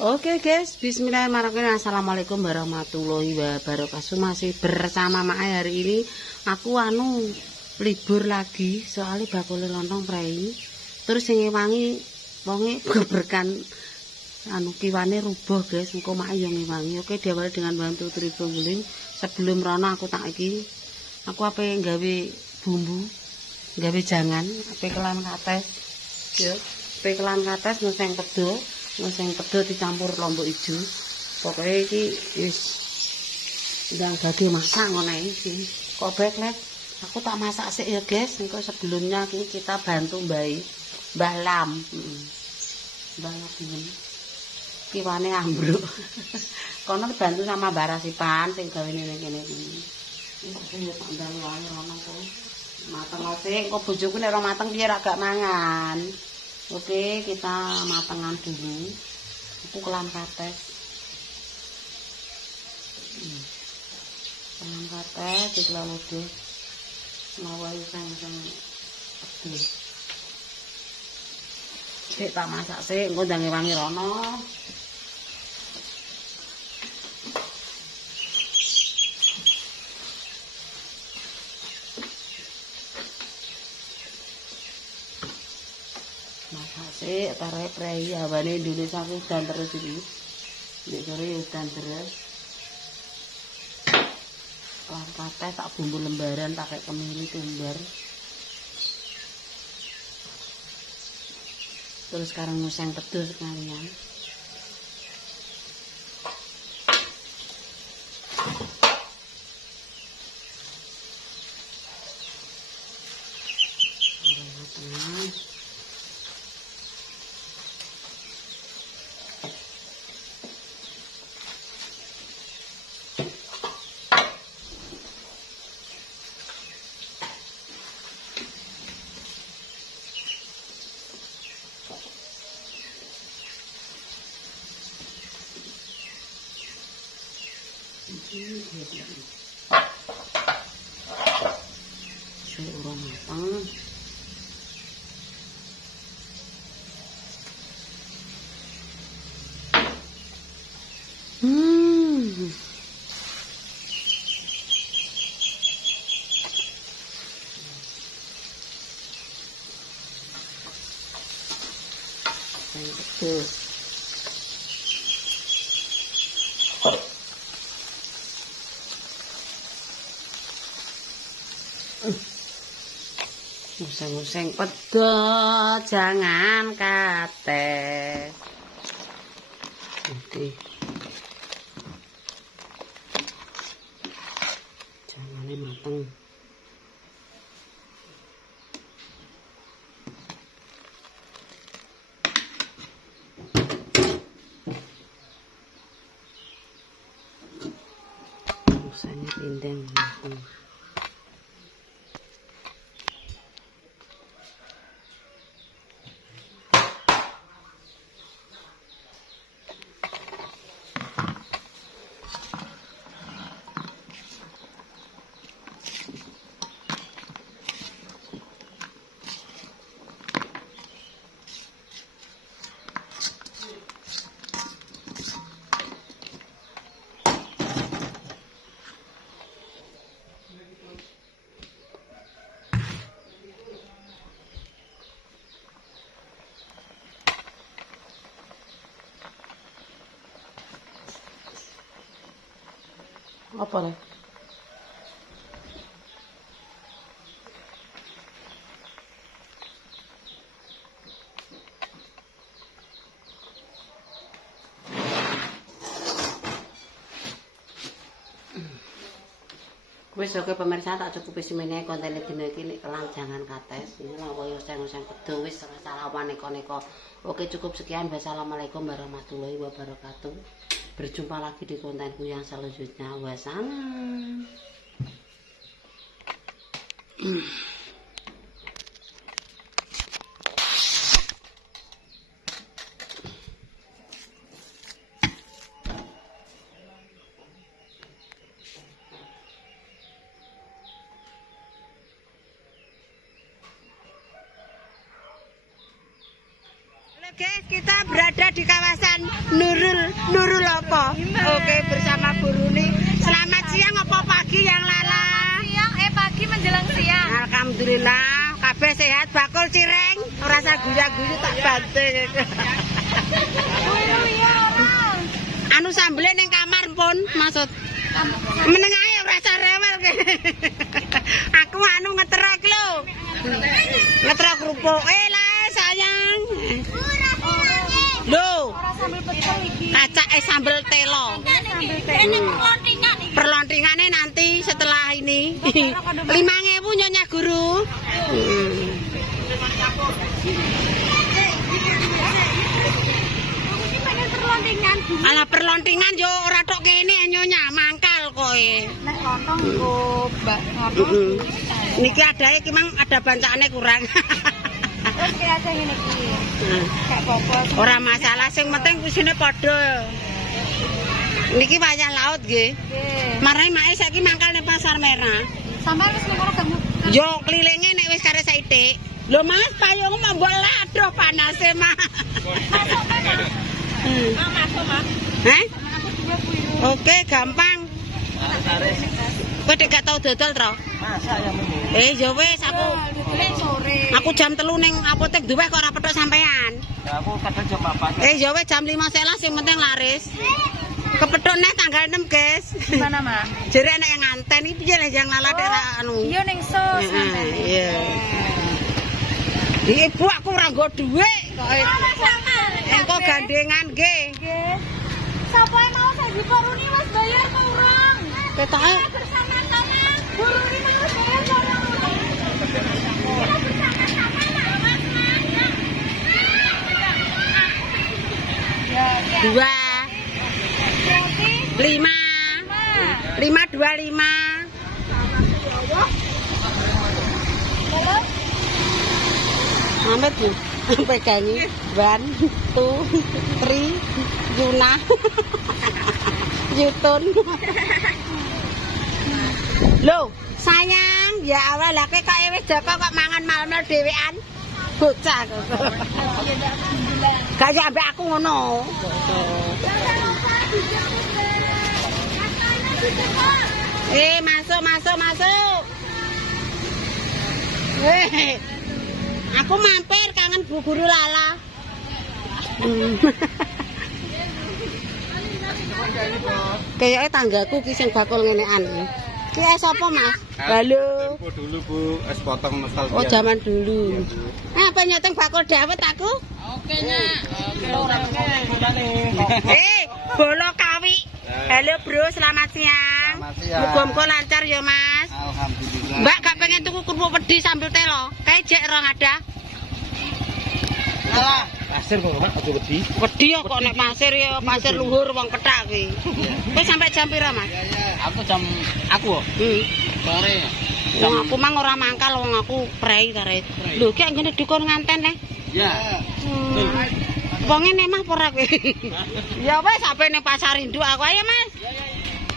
Oke guys, bismillahirrahmanirrahim. Assalamualaikum warahmatullahi wabarakatuh. Masih bersama Mak hari ini. Aku libur lagi soalnya bakule lontong prei. Terus sing ngewangi wonge geberkan kiwane rubuh guys. Engko Mak yo ngewangi. Oke, diawali dengan bantu tripling. Sebelum rono aku tak iki. Aku ape gawe bumbu, gawe jangan, ape kelan kates. Yo, ape kelan kates ngeseng pedo. Ngeseng pedo dicampur lombok ijo. Pokoknya iki wis ndang dadi masak ngono iki. Kok baik lek aku tak masak sik ya guys. Engko sebelumnya kita bantu Mbah Lam. Mbah Lam kiwane ambruk. Kono dibantu sama Mbak Rasipan sing gawe kene iki. Iki ya tak ndang wae ono kok. Mateng sik, kok bojoku nek ora mateng piye ra gak mangan. Oke, kita matengan dulu. Itu kelan kates. Kelan kates dikelolodo. Nawai sang-sang pedhe. Sik tak masak sik, engko ndang wangi rono. Masak tarik prei hawane Indonesia udan terus iki. Nek sore udan terus. Langkate tak bumbu lembaran pakai kemiri tumbar. Terus sekarang nguseng pedus sekalian. Saya urang matang. Pedes. Useng-useng pedot jangan kates. Oke. Jangannya mateng. Usahanya pindang mateng. Apa lah? Wis oke pemirsa, tak cukupi semene konten dina iki nek kelang jangan kates. Ini lha koyo useng-useng pedo wis salawan neko-neko. Oke, cukup sekian. Wassalamualaikum warahmatullahi wabarakatuh. Berjumpa lagi di kontenku yang selanjutnya. Wassalam. Oke. guys, kita berada di kawasan Nurul apa? Oke, bersama Bu Runi. Selamat siang apa pagi yang Lala? Siang, pagi menjelang siang. Alhamdulillah, kabeh sehat, bakul cireng, ora usah guyu-guyu tak bantu. Anu sambele ning kamar pun, maksud. Meneng ae ora usah rewel. Aku anu ngetrek lho. Ngetrek kerupuk. Lah sayang. Loh. Kacak sambel telo. Perlontingannya nanti setelah ini. 5.000 Nyonya Guru. Alah perlontingan yo ora tok kene Nyonya, mangkal koe. Nek lontong nggo Mbak ngono. Niki adae iki mang ada bancane kurang. Terus ki aja ngene iki. Gak apa-apa. Ora masalah, sing penting isine padha. Niki wayah laut nggih. Nggih. Marane mae saiki mangkal ning Pasar Merah. Sampeyan wis ngono kamu. Yo klilinge nek wis kare sithik. Lho Mas, payung mbok aduh panase mah. Masuk mana? Masuk, Mas. Heh? Aku juga kuwi. Oke, gampang. Kowe gak tau dodol, Tro? Masa ya ini? Ya wis aku Sore. aku jam 3 ning apotek duwe kok ora petuk sampean. Ya, aku kadang jam 4. Ya wis jam 5 selas sing penting laris. Kepethuk neh tanggal 6, guys. Gimana, Mas? Jere enek yang nganten iki piye lah yang lalat anu. Iya ning sos Heeh, iya. Ibu aku ora nggo dhuwit kok. Engko gandengan nggih. Nggih. Sapa yang mau saya Bu Runi Mas bayar ke urang? Ketoke Bersama-sama. Bu Runi mau bayar ke urang. dua 5 525 Amet Bu, pegangi 1 2 3 Yuna Yutun. Loh, sayang, ya Allah lah kowe kok wis Joko kok mangan mal-mal dhewean. Bocah kok. Gak ambek aku ngono. Masuk. Aku mampir kangen Bu Guru Lala. Kayaknya tanggaku ki sing bakul ngenean. Ki es apa, Mas? Halo. Tempo dulu Bu, es potong nostalgia. Oh, zaman dulu. Apa nyeteng bakul dawet aku? Oke, Nyak. Bolo kawi. Halo, Bro, selamat siang. Selamat siang. Muga-muga lancar ya, Mas. Alhamdulillah. Mbak gak pengen tuku kerupuk pedhi sambil telo. Kae jek rong ada. Alah, pasir kok aja wedi. Wedi kok nek pasir ya pasir luhur wong kethak kuwi. Kowe sampai jam pira, Mas? Aku sore. Wong aku mang ora mangkal wong aku prei kare. Lho ki ngene dikon nganten teh. Ya. Wonge nemah apa ora kowe? Ya wis sampe ning pasar induk aku ayo, Mas.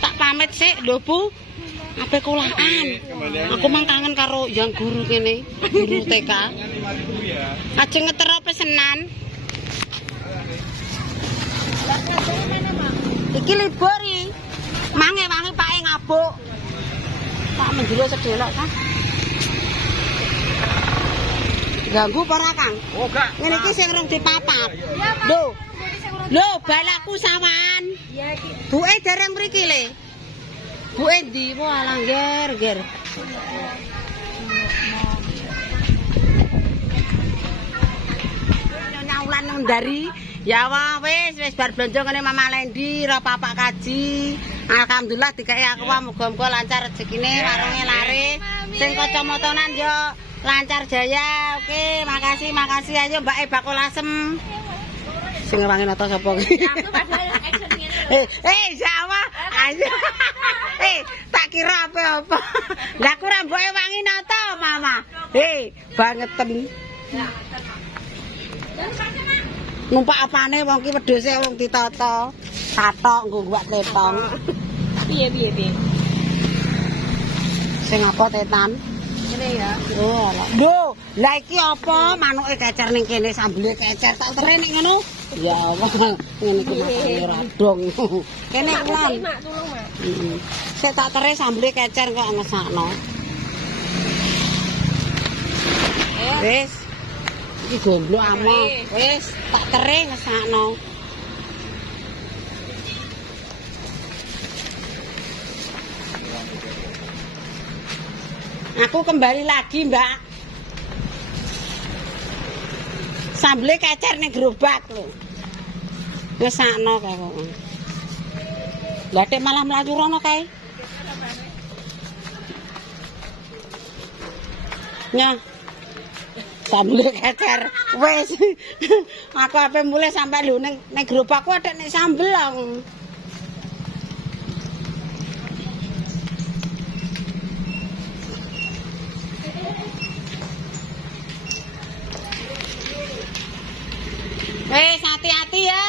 Tak pamit sik lho, Bu. Ape kulaan. Aku mang kangen karo yang guru kene, guru TK. Ajeng ngetero pesenan. Iki libur iki. Mange pake ngabuk. Tak menjelo sedelok ta. Ganggu apa ora, Kang? Oh, gak. Ngene iki sing rung dipapat. Lho, balaku sawan. Iya iki. Buke dereng mriki le. Buke ndi? Walah ger. Nyaulan ndari. Ya wis bar blonjo ngene Mama Lendi, ora papak kaji. Alhamdulillah dikeki aku wae muga-muga lancar rezekine, warunge laris. Sing kacamatanan yo lancar jaya. Oke, makasih. Ayo Mbak bakul asem. Sing wangi nata sapa iki? Aku padahal action ngene. Jawa. Ayo. Tak kira apa-apa. Lah aku ra mboke wangi nata, Mama. Bangeten. Numpak apane wong ki wedhuse wong ditata. Tatok nggo buat letong. Piye. Sing apa tetan? Ini ya. Oh, lho, lah iki apa? Manuke kecer ning kene, sambele kecer tak tere ning ngono. Ya Allah, ngene iki makane radong. Kene lan. Mak, tolong, Mak. Heeh. Sik tak tere sambele kecer kok ngesakno. Wis. Iki gomblo amo. Wis, tak tere ngesakno. Aku kembali lagi, Mbak. Sambele kecer ning gerobak lho. Ngesakno kae kok. Lah tek malah mlayu rono kae. Nyah. Sambele kecer. Wis. Aku ape mulai sampai lho ning gerobakku ada nek sambel. Wes hati-hati ya.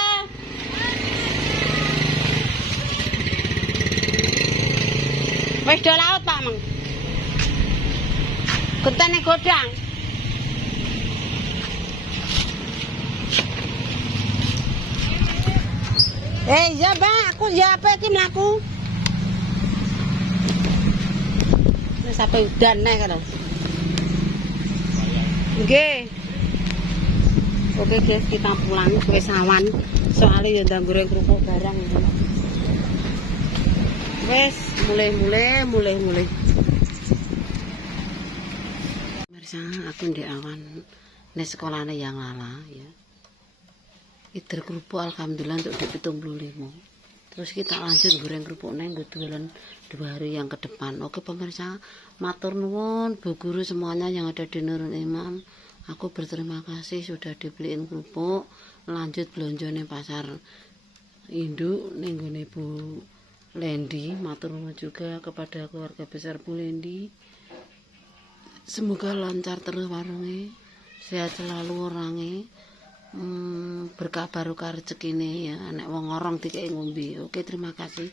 Wes do laut Pak Mang. Gentene godang. Iya Mbak, aku ya apa iki mlaku. Wis sampai udan nek kalau. Nggih. Oke guys, kita pulang ke sawan. Soalnya ya ndang goreng kerupuk barang. Wes, mulai. Pemirsa, aku ndek awan nek sekolahane yang lala ya. Ider kerupuk alhamdulillah untuk di 75. Terus kita lanjut goreng kerupuk neng dodolan 2 hari yang ke depan. Oke pemirsa, matur nuwun Bu Guru semuanya yang ada di Nurul Imam. Aku berterima kasih sudah dibeliin kerupuk. Lanjut belanja ning pasar induk ning gone Bu Lendi. Matur nuwun juga kepada keluarga besar Bu Lendi. Semoga lancar terus warungnya, sehat selalu orangnya. Berkah barokah rezekine ya, nek wong orang dikek ngombe. Oke, terima kasih.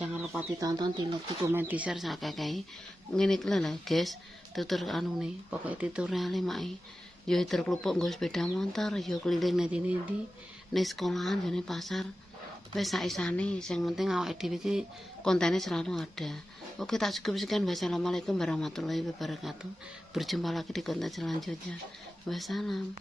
Jangan lupa ditonton, di komen, di share sakake. Ngene iki lho guys, tutur anune, pokoke tutur ale mae. Yo terkelupuk nggo sepeda motor, yo keliling ngendi-endi, ning sekolahan yo ning pasar. Wis saisane, sing penting awake dhewe iki kontene selalu ada. Oke, tak cukup sekian. Wassalamualaikum warahmatullahi wabarakatuh. Berjumpa lagi di konten selanjutnya. Wassalam.